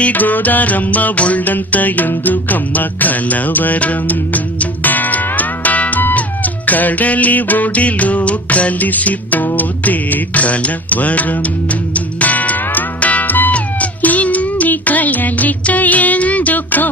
మరి గోదారమ్మ ఒళ్ళంత ఎందుకమ్మ కలవరం? కడలి ఒడిలో కలిసిపోతే కలవరం. ఇన్ని కలలిక ఎందుకో